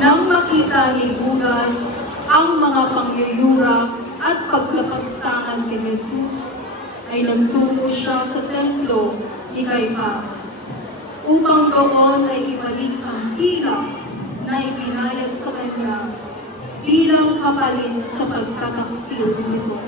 Nang makita ni Judas ang mga pangyayura at paglapastangan kay Jesus, ay nagtungo siya sa templo ni Caifás upang doon ay ibalik ang hirap na ibinayad sa kanya bilang kapalit sa pagtataksil nito.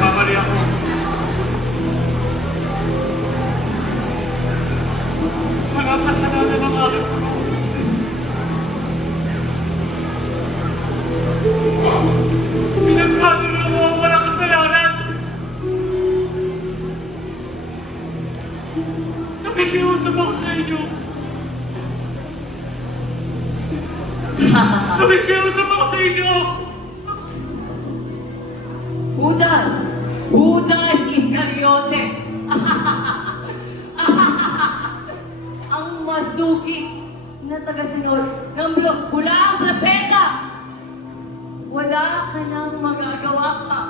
Kamali ako. Walang kasalanan ang aking puno. Pinagkano na ako ang walang kasalanan. Nakikiusap ako sa inyo. Nakikiusap ako sa inyo. Judas! Judas Iscariote! Ang masuki na tagasunod ng bulaang propeta! Wala ka nang magagawa pa